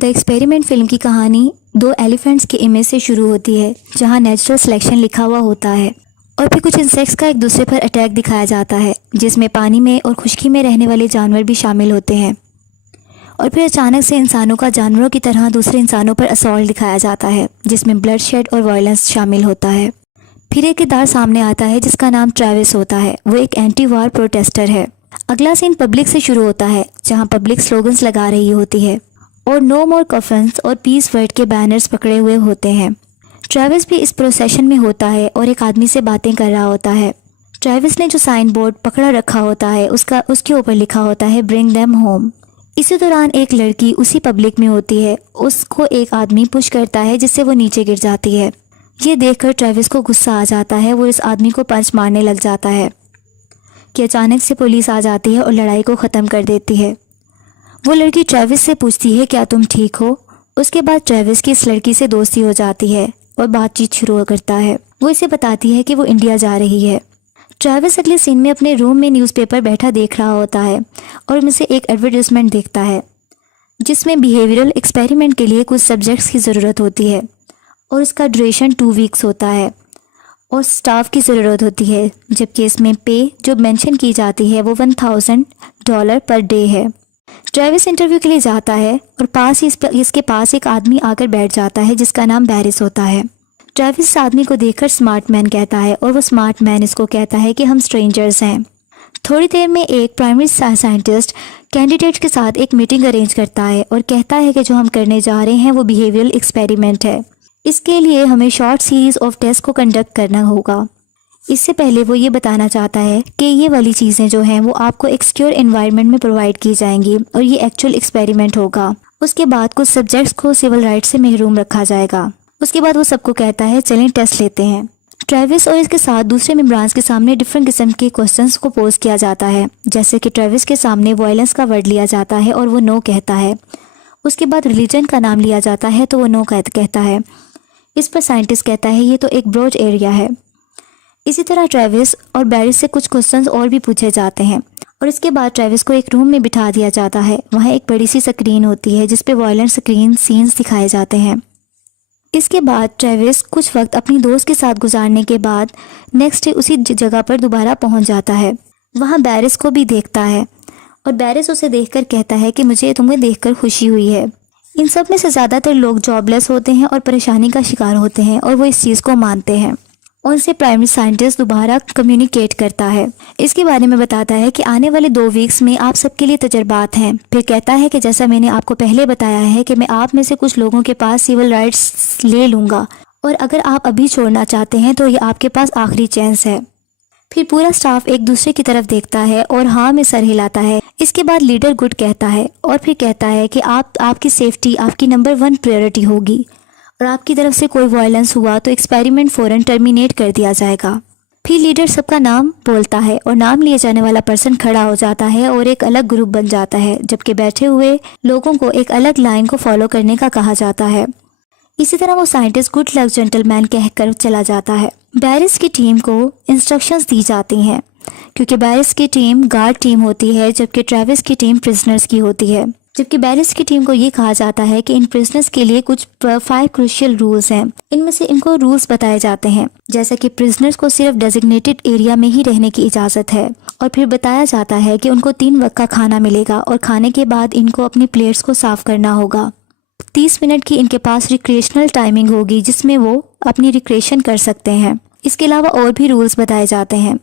The experiment film की कहानी दो एलिफेंट्स के इमेज से शुरू होती है, जहां नेचुरल सिलेक्शन लिखा हुआ होता है और फिर कुछ इंसेक्ट्स का एक दूसरे पर अटैक दिखाया जाता है, जिसमें पानी में और खुश्की में रहने वाले जानवर भी शामिल होते हैं। और फिर अचानक से इंसानों का जानवरों की तरह दूसरे इंसानों पर असॉल्ट दिखाया जाता है, जिसमें ब्लड शेड और वायलेंस शामिल होता है। फिर एक किरदार सामने आता है जिसका नाम ट्रेविस होता है। वो एक एंटी वार प्रोटेस्टर है। अगला सीन पब्लिक से शुरू होता है, जहां पब्लिक स्लोगन्स लगा रही होती है और नो मोर कफन्स और पीस वर्ड के बैनर्स पकड़े हुए होते हैं। ट्रेविस भी इस प्रोसेशन में होता है और एक आदमी से बातें कर रहा होता है। ट्रेविस ने जो साइन बोर्ड पकड़ा रखा होता है उसके ऊपर लिखा होता है ब्रिंग देम होम। इसी दौरान एक लड़की उसी पब्लिक में होती है। उसको एक आदमी पुश करता है जिससे वो नीचे गिर जाती है। ये देखकर ट्रेविस को गुस्सा आ जाता है। वो इस आदमी को पंच मारने लग जाता है कि अचानक से पुलिस आ जाती है और लड़ाई को ख़त्म कर देती है। वो लड़की ट्रेविस से पूछती है क्या तुम ठीक हो। उसके बाद ट्रेविस की इस लड़की से दोस्ती हो जाती है और बातचीत शुरू करता है। वो इसे बताती है कि वो इंडिया जा रही है। ट्रेविस अगले सीन में अपने रूम में न्यूज़पेपर बैठा देख रहा होता है और उनमें से एक एडवर्टाइजमेंट देखता है जिसमें बिहेवियरल एक्सपेरिमेंट के लिए कुछ सब्जेक्ट्स की ज़रूरत होती है और उसका ड्यूरेशन 2 वीक्स होता है और स्टाफ की ज़रूरत होती है, जबकि इसमें पे जो मेंशन की जाती है वो $1000 पर डे है। ट्रेविस इंटरव्यू के लिए जाता है और इसके पास एक आदमी आकर बैठ जाता है जिसका नाम बैरिस होता है। ट्रेविस इस आदमी को देखकर स्मार्ट मैन कहता है और वो स्मार्ट मैन इसको कहता है कि हम स्ट्रेंजर्स हैं। थोड़ी देर में एक प्राइमरी साइंटिस्ट कैंडिडेट के साथ एक मीटिंग अरेंज करता है और कहता है कि जो हम करने जा रहे हैं वो बिहेवियरल एक्सपेरिमेंट है। इसके लिए हमें शॉर्ट सीरीज ऑफ टेस्ट को कंडक्ट करना होगा। इससे पहले वो ये बताना चाहता है कि ये वाली चीज़ें जो हैं वो आपको एक सिक्योर एनवायरनमेंट में प्रोवाइड की जाएंगी और ये एक्चुअल एक्सपेरिमेंट होगा। उसके बाद कुछ सब्जेक्ट्स को सिविल राइट्स से महरूम रखा जाएगा। उसके बाद वो सबको कहता है चलें टेस्ट लेते हैं। ट्रेविस और इसके साथ दूसरे मेंबरान्स के सामने डिफरेंट किस्म के क्वेश्चंस को पोज किया जाता है, जैसे कि ट्रेविस के सामने वायलेंस का वर्ड लिया जाता है और वो नो कहता है। उसके बाद रिलीजन का नाम लिया जाता है तो वो नो कहता है। इस पर साइंटिस्ट कहता है ये तो एक ब्रॉड एरिया है। इसी तरह ट्रेविस और बैरिस से कुछ क्वेश्चंस और भी पूछे जाते हैं और इसके बाद ट्रेविस को एक रूम में बिठा दिया जाता है। वहाँ एक बड़ी सी स्क्रीन होती है जिस पे वायलेंट स्क्रीन सीन्स दिखाए जाते हैं। इसके बाद ट्रेविस कुछ वक्त अपनी दोस्त के साथ गुजारने के बाद नेक्स्ट डे उसी जगह पर दोबारा पहुंच जाता है। वहाँ बैरिस को भी देखता है और बैरिस उसे देखकर कहता है कि मुझे तुम्हें देखकर खुशी हुई है। इन सब में से ज़्यादातर लोग जॉबलेस होते हैं और परेशानी का शिकार होते हैं और वो इस चीज़ को मानते हैं। उनसे प्राइमरी साइंटिस्ट दोबारा कम्युनिकेट करता है। इसके बारे में बताता है कि आने वाले 2 वीक्स में आप सबके लिए तजर्बात हैं। फिर कहता है कि जैसा मैंने आपको पहले बताया है कि मैं आप में से कुछ लोगों के पास सिविल राइट्स ले लूँगा और अगर आप अभी छोड़ना चाहते हैं तो ये आपके पास आखिरी चांस है। फिर पूरा स्टाफ एक दूसरे की तरफ देखता है और हाँ में सर हिलाता है। इसके बाद लीडर गुड कहता है और फिर कहता है कि आपकी सेफ्टी आपकी नंबर 1 प्रायोरिटी होगी और आपकी तरफ से कोई वायलेंस हुआ तो एक्सपेरिमेंट फ़ौरन टर्मिनेट कर दिया जाएगा। फिर लीडर सबका नाम बोलता है और नाम लिए जाने वाला पर्सन खड़ा हो जाता है और एक अलग ग्रुप बन जाता है, जबकि बैठे हुए लोगों को एक अलग लाइन को फॉलो करने का कहा जाता है। इसी तरह वो साइंटिस्ट गुड लक जेंटलमैन कहकर चला जाता है। बैरिस की टीम को इंस्ट्रक्शंस दी जाती हैं क्योंकि बैरिस की टीम गार्ड टीम होती है जबकि ट्रेविस की टीम प्रिजनर्स की होती है। जबकि बैरिस की टीम को ये कहा जाता है कि इन प्रिजनर्स के लिए कुछ 5 क्रूशियल रूल्स हैं। इनमें से इनको रूल्स बताए जाते हैं जैसे कि प्रिजनर्स को सिर्फ डेजिग्नेटेड एरिया में ही रहने की इजाज़त है और फिर बताया जाता है कि उनको 3 वक्त का खाना मिलेगा और खाने के बाद इनको अपनी प्लेट्स को साफ करना होगा। 30 मिनट की इनके पास रिक्रिएशनल टाइमिंग होगी जिसमें वो अपनी रिक्रिएशन कर सकते हैं। इसके अलावा और भी रूल्स बताए जाते हैं।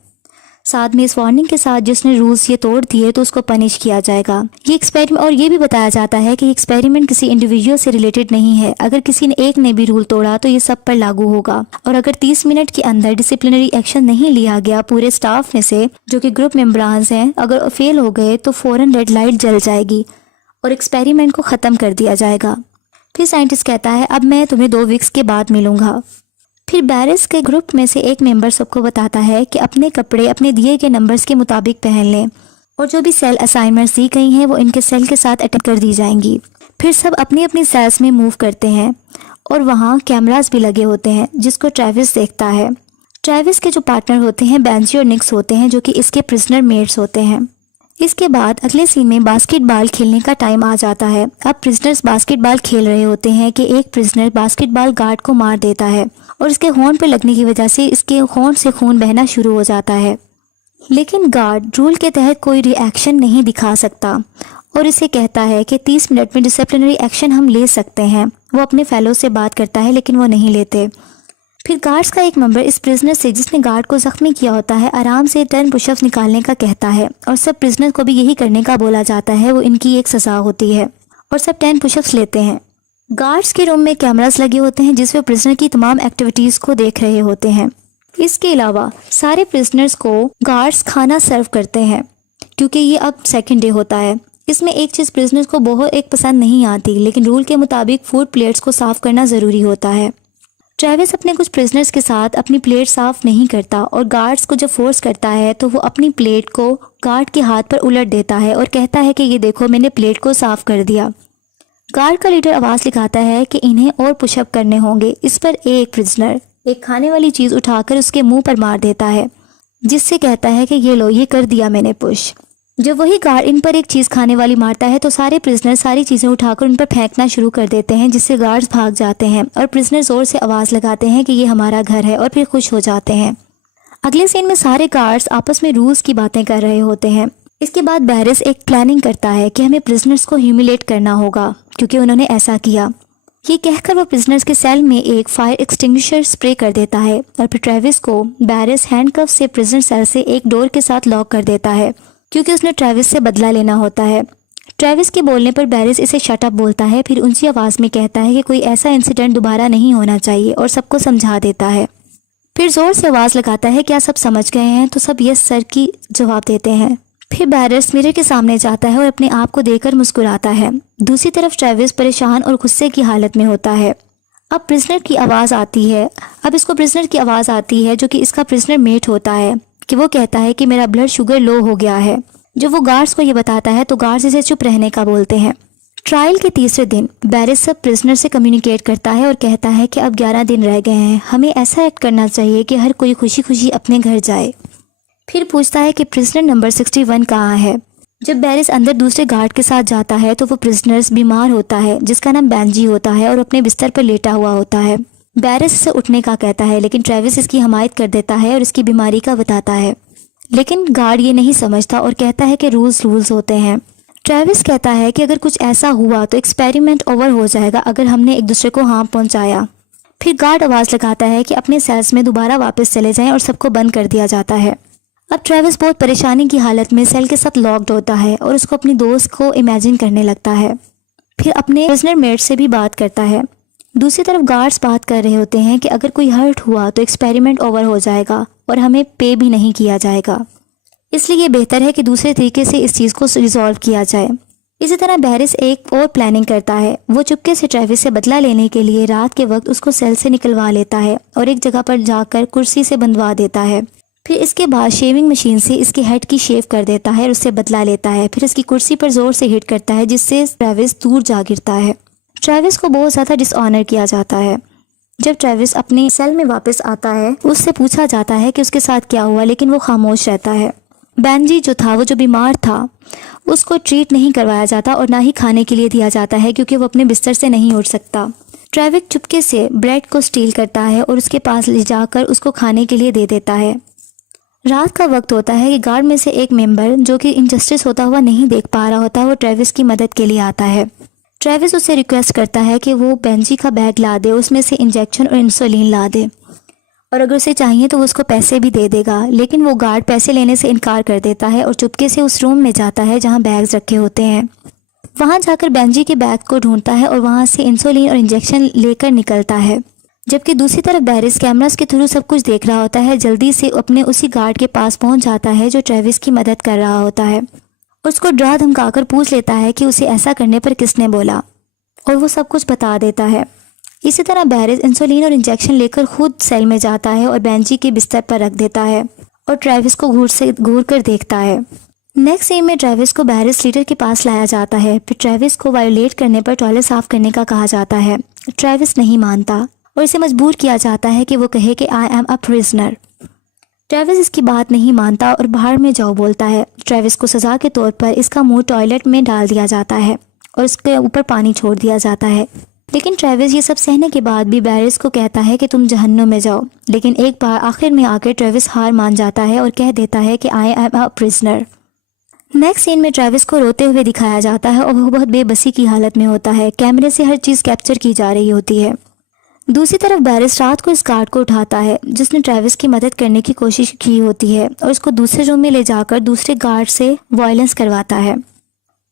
साथ में इस वार्निंग के साथ जिसने रूल्स ये तोड़ दिए तो उसको पनिश किया जाएगा। ये एक्सपेरिमेंट और ये भी बताया जाता है कि एक्सपेरिमेंट किसी इंडिविजुअल से रिलेटेड नहीं है। अगर किसी ने एक ने भी रूल तोड़ा तो ये सब पर लागू होगा और अगर 30 मिनट के अंदर डिसिप्लिनरी एक्शन नहीं लिया गया पूरे स्टाफ में से जो कि ग्रुप मेंबरान्स हैं, अगर फेल हो गए तो फ़ौरन रेड लाइट जल जाएगी और एक्सपेरिमेंट को ख़त्म कर दिया जाएगा। फिर साइंटिस्ट कहता है अब मैं तुम्हें 2 वीक्स के बाद मिलूंगा। फिर बैरिस के ग्रुप में से एक मेंबर सबको बताता है कि अपने कपड़े अपने दिए गए नंबर्स के मुताबिक पहन लें और जो भी सेल असाइनमेंट्स दी गई हैं वो इनके सेल के साथ अटैच कर दी जाएंगी। फिर सब अपनी अपनी सेल्स में मूव करते हैं और वहाँ कैमरास भी लगे होते हैं जिसको ट्रेविस देखता है। ट्रेविस के जो पार्टनर होते हैं बेंजी और निक्स होते हैं जो कि इसके प्रिजनर मेट्स होते हैं। इसके बाद अगले सीन में बास्केटबॉल खेलने का टाइम आ जाता है। अब प्रिजनर्स बास्केटबॉल खेल रहे होते हैं कि एक प्रिजनर बास्केटबॉल गार्ड को मार देता है और इसके हॉर्न पर लगने की वजह से इसके हॉर्न से खून बहना शुरू हो जाता है। लेकिन गार्ड रूल के तहत कोई रिएक्शन नहीं दिखा सकता और इसे कहता है कि 30 मिनट में डिसिप्लिनरी एक्शन हम ले सकते हैं। वो अपने फेलो से बात करता है लेकिन वो नहीं लेते। फिर गार्ड्स का एक मेंबर इस प्रिजनर से जिसने गार्ड को जख्मी किया होता है आराम से 10 पुशअप्स निकालने का कहता है और सब प्रिजनर को भी यही करने का बोला जाता है। वो इनकी एक सजा होती है और सब 10 पुशअप्स लेते हैं। गार्ड्स के रूम में कैमरास लगे होते हैं जिसमें प्रिजनर की तमाम एक्टिविटीज़ को देख रहे होते हैं। इसके अलावा सारे प्रिजनर्स को गार्ड्स खाना सर्व करते हैं क्योंकि ये अब सेकेंड डे होता है। इसमें एक चीज़ प्रिजनर्स को बहुत एक पसंद नहीं आती, लेकिन रूल के मुताबिक फूड प्लेट्स को साफ़ करना ज़रूरी होता है। ट्रेविस अपने कुछ प्रिजनर्स के साथ अपनी प्लेट साफ़ नहीं करता और गार्ड्स को जब फोर्स करता है तो वो अपनी प्लेट को गार्ड के हाथ पर उलट देता है और कहता है कि ये देखो मैंने प्लेट को साफ़ कर दिया। गार्ड का लीडर आवाज़ लिखाता है कि इन्हें और पुशअप करने होंगे। इस पर एक प्रिजनर एक खाने वाली चीज़ उठाकर उसके मुंह पर मार देता है, जिससे कहता है कि ये लो, ये कर दिया मैंने पुश। जब वही गार्ड इन पर एक चीज़ खाने वाली मारता है तो सारे प्रिजनर सारी चीज़ें उठाकर उन पर फेंकना शुरू कर देते हैं, जिससे गार्ड्स भाग जाते हैं और प्रिजनर ज़ोर से आवाज़ लगाते हैं कि ये हमारा घर है और फिर खुश हो जाते हैं। अगले सीन में सारे गार्ड्स आपस में रूल्स की बातें कर रहे होते हैं। इसके बाद बैरिस एक प्लानिंग करता है कि हमें प्रिजनर्स को ह्यूमिलेट करना होगा क्योंकि उन्होंने ऐसा किया। ये कहकर वो प्रिजनर्स के सेल में एक फायर एक्सटिंग्विशर स्प्रे कर देता है और फिर ट्रेविस को बैरिस हैंडकफ से प्रिजनर सेल से एक डोर के साथ लॉक कर देता है क्योंकि उसने ट्रेविस से बदला लेना होता है। ट्रेविस के बोलने पर बैरिस इसे शट अप बोलता है, फिर ऊंची आवाज़ में कहता है कि कोई ऐसा इंसिडेंट दोबारा नहीं होना चाहिए और सबको समझा देता है। फिर ज़ोर से आवाज़ लगाता है क्या सब समझ गए हैं? तो सब यस सर की जवाब देते हैं। फिर बैरिस मिरर के सामने जाता है और अपने आप को देखकर मुस्कुराता है। दूसरी तरफ ट्रेविस परेशान और गुस्से की हालत में होता है। अब प्रिजनर की आवाज़ आती है। अब इसको प्रिजनर की आवाज़ आती है जो कि इसका प्रिजनर मेट होता है कि वो कहता है कि मेरा ब्लड शुगर लो हो गया है। जब वो गार्ड्स को ये बताता है तो गार्ड्स इसे चुप रहने का बोलते हैं। ट्रायल के तीसरे दिन बैरिस सब प्रिजनर से कम्युनिकेट करता है और कहता है कि अब 11 दिन रह गए हैं, हमें ऐसा एक्ट करना चाहिए कि हर कोई खुशी खुशी अपने घर जाए। फिर पूछता है कि प्रिजनर नंबर 61 कहाँ है। जब बैरिस अंदर दूसरे गार्ड के साथ जाता है तो वो प्रिजनर्स बीमार होता है जिसका नाम बेंजी होता है और अपने बिस्तर पर लेटा हुआ होता है। बैरिस इसे उठने का कहता है लेकिन ट्रेविस इसकी हमायत कर देता है और इसकी बीमारी का बताता है, लेकिन गार्ड ये नहीं समझता और कहता है कि रूल्स होते हैं। ट्रेविस कहता है कि अगर कुछ ऐसा हुआ तो एक्सपेरिमेंट ओवर हो जाएगा अगर हमने एक दूसरे को हार्म पहुंचाया। फिर गार्ड आवाज़ लगाता है कि अपने सेल्स में दोबारा वापस चले जाएं और सबको बंद कर दिया जाता है। अब ट्रेविस बहुत परेशानी की हालत में सेल के साथ लॉक्ड होता है और उसको अपनी दोस्त को इमेजिन करने लगता है। फिर अपने प्रिजनर मेट से भी बात करता है। दूसरी तरफ गार्ड्स बात कर रहे होते हैं कि अगर कोई हर्ट हुआ तो एक्सपेरिमेंट ओवर हो जाएगा और हमें पे भी नहीं किया जाएगा, इसलिए ये बेहतर है कि दूसरे तरीके से इस चीज़ को रिजॉल्व किया जाए। इसी तरह बैरिस एक और प्लानिंग करता है। वो चुपके से ट्रेविस से बदला लेने के लिए रात के वक्त उसको सेल से निकलवा लेता है और एक जगह पर जाकर कुर्सी से बंधवा देता है। फिर इसके बाद शेविंग मशीन से इसके हेड की शेव कर देता है और उससे बदला लेता है। फिर इसकी कुर्सी पर जोर से हिट करता है जिससे ट्रेविस दूर जा गिरता है। ट्रेविस को बहुत ज़्यादा डिसऑनर किया जाता है। जब ट्रेविस अपने सेल में वापस आता है उससे पूछा जाता है कि उसके साथ क्या हुआ, लेकिन वो खामोश रहता है। बेंजी जो था, वो जो बीमार था, उसको ट्रीट नहीं करवाया जाता और ना ही खाने के लिए दिया जाता है क्योंकि वो अपने बिस्तर से नहीं उठ सकता। ट्रेविस चुपके से ब्रेड को स्टील करता है और उसके पास ले जाकर उसको खाने के लिए दे देता है। रात का वक्त होता है कि गार्ड में से एक मेंबर जो कि इनजस्टिस होता हुआ नहीं देख पा रहा होता, वो ट्रेविस की मदद के लिए आता है। ट्रेविस उससे रिक्वेस्ट करता है कि वो बेंजी का बैग ला दे, उसमें से इंजेक्शन और इंसुलिन ला दे और अगर उसे चाहिए तो वो उसको पैसे भी दे देगा। लेकिन वो गार्ड पैसे लेने से इनकार कर देता है और चुपके से उस रूम में जाता है जहाँ बैग्स रखे होते हैं। वहाँ जाकर बेंजी के बैग को ढूंढता है और वहाँ से इंसुलिन और इंजेक्शन लेकर निकलता है। जबकि दूसरी तरफ बैरिस कैमरास के थ्रू सब कुछ देख रहा होता है। जल्दी से अपने उसी गार्ड के पास पहुँच जाता है जो ट्रेविस की मदद कर रहा होता है। उसको डरा धमकाकर पूछ लेता है कि उसे ऐसा करने पर किसने बोला और वो सब कुछ बता देता है। इसी तरह बैरिस इंसुलिन और इंजेक्शन लेकर खुद सेल में जाता है और बेंजी के बिस्तर पर रख देता है और ट्रेविस को घूर कर देखता है। नेक्स्ट सीन में ट्रेविस को बैरिस लीडर के पास लाया जाता है। फिर ट्रेविस को वायोलेट करने पर टॉयलेट साफ करने का कहा जाता है। ट्रेविस नहीं मानता और इसे मजबूर किया जाता है कि वो कहे कि I am a prisoner. Travis इसकी बात नहीं मानता और बाहर में जाओ बोलता है। ट्रेविस को सजा के तौर पर इसका मुंह टॉयलेट में डाल दिया जाता है और उसके ऊपर पानी छोड़ दिया जाता है। लेकिन ट्रेविस ये सब सहने के बाद भी बैरिस को कहता है कि तुम जहन्नुम में जाओ। लेकिन एक बार आखिर में आकर ट्रेविस हार मान जाता है और कह देता है कि I am a prisoner. Next scene में ट्रेविस को रोते हुए दिखाया जाता है और वो बहुत बेबसी की हालत में होता है। कैमरे से हर चीज़ कैप्चर की जा रही होती है। दूसरी तरफ बैरिस रात को इस गार्ड को उठाता है जिसने ट्रेविस की मदद करने की कोशिश की होती है और उसको दूसरे रूम में ले जाकर दूसरे गार्ड से वायलेंस करवाता है।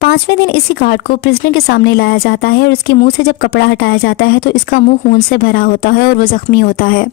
5वें दिन इसी गार्ड को प्रिजनर के सामने लाया जाता है और उसके मुंह से जब कपड़ा हटाया जाता है तो इसका मुंह खून से भरा होता है और वो जख्मी होता है।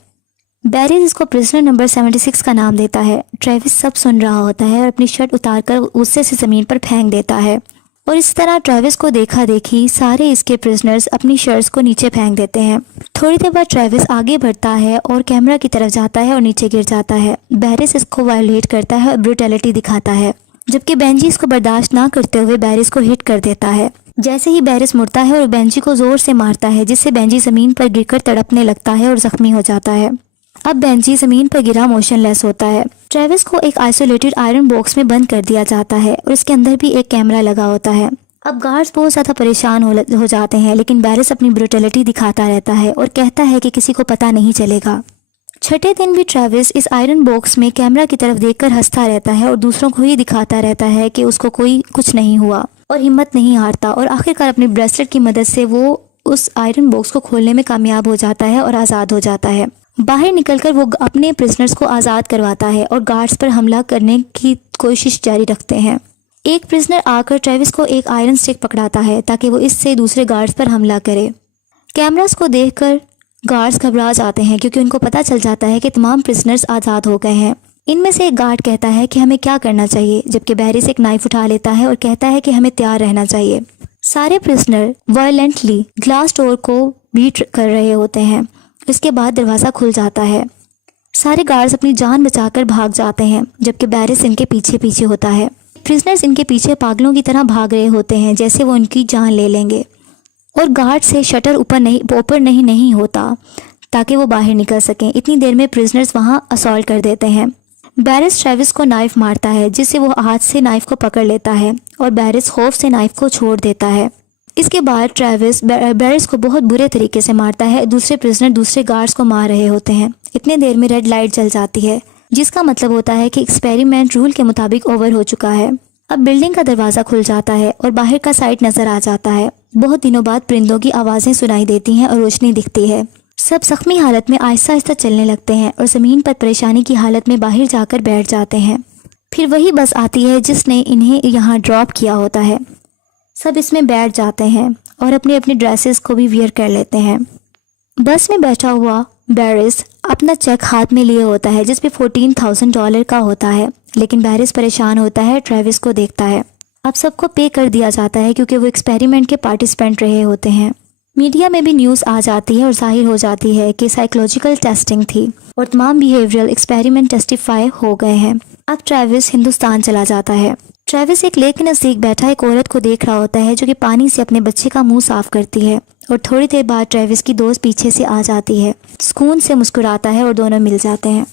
बैरिस इसको प्रिजनर नंबर 76 का नाम देता है। ट्रेविस सब सुन रहा होता है और अपनी शर्ट उतारकर गुस्से से ज़मीन पर फेंक देता है और इस तरह ट्रेविस को देखा देखी सारे इसके प्रिजनर्स अपनी शर्ट्स को नीचे फेंक देते हैं। थोड़ी देर बाद ट्रेविस आगे बढ़ता है और कैमरा की तरफ जाता है और नीचे गिर जाता है। बैरिस इसको वायलेट करता है और ब्रूटैलिटी दिखाता है, जबकि बेंजी इसको बर्दाश्त ना करते हुए बैरिस को हिट कर देता है। जैसे ही बैरिस मुड़ता है और बेंजी को जोर से मारता है जिससे बेंजी ज़मीन पर गिरकर तड़पने लगता है और ज़ख्मी हो जाता है। अब बेंजी ज़मीन पर गिरा मोशनलेस होता है। ट्रेविस को एक आइसोलेटेड आयरन बॉक्स में बंद कर दिया जाता है और इसके अंदर भी एक कैमरा लगा होता है। अब गार्ड्स बहुत ज़्यादा परेशान हो जाते हैं, लेकिन बैरिस अपनी ब्रूटैलिटी दिखाता रहता है और कहता है कि किसी को पता नहीं चलेगा। छठे दिन भी ट्रेविस इस आयरन बॉक्स में कैमरा की तरफ देखकर हंसता रहता है और दूसरों को ही दिखाता रहता है कि उसको कुछ नहीं हुआ और हिम्मत नहीं हारता और आखिरकार अपनी ब्रेसलेट की मदद से वो उस आयरन बॉक्स को खोलने में कामयाब हो जाता है और आज़ाद हो जाता है। बाहर निकलकर वो अपने प्रिजनर्स को आज़ाद करवाता है और गार्ड्स पर हमला करने की कोशिश जारी रखते हैं। एक प्रिजनर आकर ट्रेविस को एक आयरन स्टिक पकड़ाता है ताकि वो इससे दूसरे गार्ड्स पर हमला करे। कैमरास को देखकर गार्ड्स घबरा जाते हैं क्योंकि उनको पता चल जाता है कि तमाम प्रिजनर्स आज़ाद हो गए हैं। इनमें से एक गार्ड कहता है कि हमें क्या करना चाहिए, जबकि बैरिस एक नाइफ उठा लेता है और कहता है कि हमें तैयार रहना चाहिए। सारे प्रिजनर वायलेंटली ग्लास डोर को बीट कर रहे होते हैं। इसके बाद दरवाज़ा खुल जाता है। सारे गार्ड्स अपनी जान बचाकर भाग जाते हैं, जबकि बैरिस इनके पीछे पीछे होता है। प्रिजनर्स इनके पीछे पागलों की तरह भाग रहे होते हैं जैसे वो उनकी जान ले लेंगे और गार्ड से शटर ऊपर नहीं होता ताकि वो बाहर निकल सकें। इतनी देर में प्रिजनर्स वहां असॉल्ट कर देते हैं। बैरिस ट्रेविस को नाइफ मारता है जिससे वो हाथ से नाइफ को पकड़ लेता है और बैरिस खौफ से नाइफ को छोड़ देता है। इसके बाद ट्रेविस बैरिस को बहुत बुरे तरीके से मारता है। दूसरे प्रिजनर दूसरे गार्ड्स को मार रहे होते हैं। इतने देर में रेड लाइट जल जाती है जिसका मतलब होता है कि एक्सपेरिमेंट रूल के मुताबिक ओवर हो चुका है। अब बिल्डिंग का दरवाज़ा खुल जाता है और बाहर का साइट नज़र आ जाता है। बहुत दिनों बाद परिंदों की आवाज़ें सुनाई देती हैं और रोशनी दिखती है। सब जख्मी हालत में आहिस्ता आहिस्ता चलने लगते हैं और ज़मीन पर परेशानी की हालत में बाहर जाकर बैठ जाते हैं। फिर वही बस आती है जिसने इन्हें यहाँ ड्रॉप किया होता है। सब इसमें बैठ जाते हैं और अपनी अपनी ड्रेसेस को भी वियर कर लेते हैं। बस में बैठा हुआ बैरिस अपना चेक हाथ में लिए होता है जिसपे $14,000 का होता है, लेकिन बैरिस परेशान होता है, ट्रेविस को देखता है। अब सबको पे कर दिया जाता है क्योंकि वो एक्सपेरिमेंट के पार्टिसिपेंट रहे होते हैं। मीडिया में भी न्यूज़ आ जाती है और जाहिर हो जाती है कि साइकोलॉजिकल टेस्टिंग थी और तमाम बिहेवियरल एक्सपेरिमेंट टेस्टिफाई हो गए हैं। अब ट्रेविस हिंदुस्तान चला जाता है। ट्रेविस एक लेक के नज़दीक बैठा एक औरत को देख रहा होता है जो कि पानी से अपने बच्चे का मुंह साफ करती है और थोड़ी देर बाद ट्रेविस की दोस्त पीछे से आ जाती है। सुकून से मुस्कुराता है और दोनों मिल जाते हैं।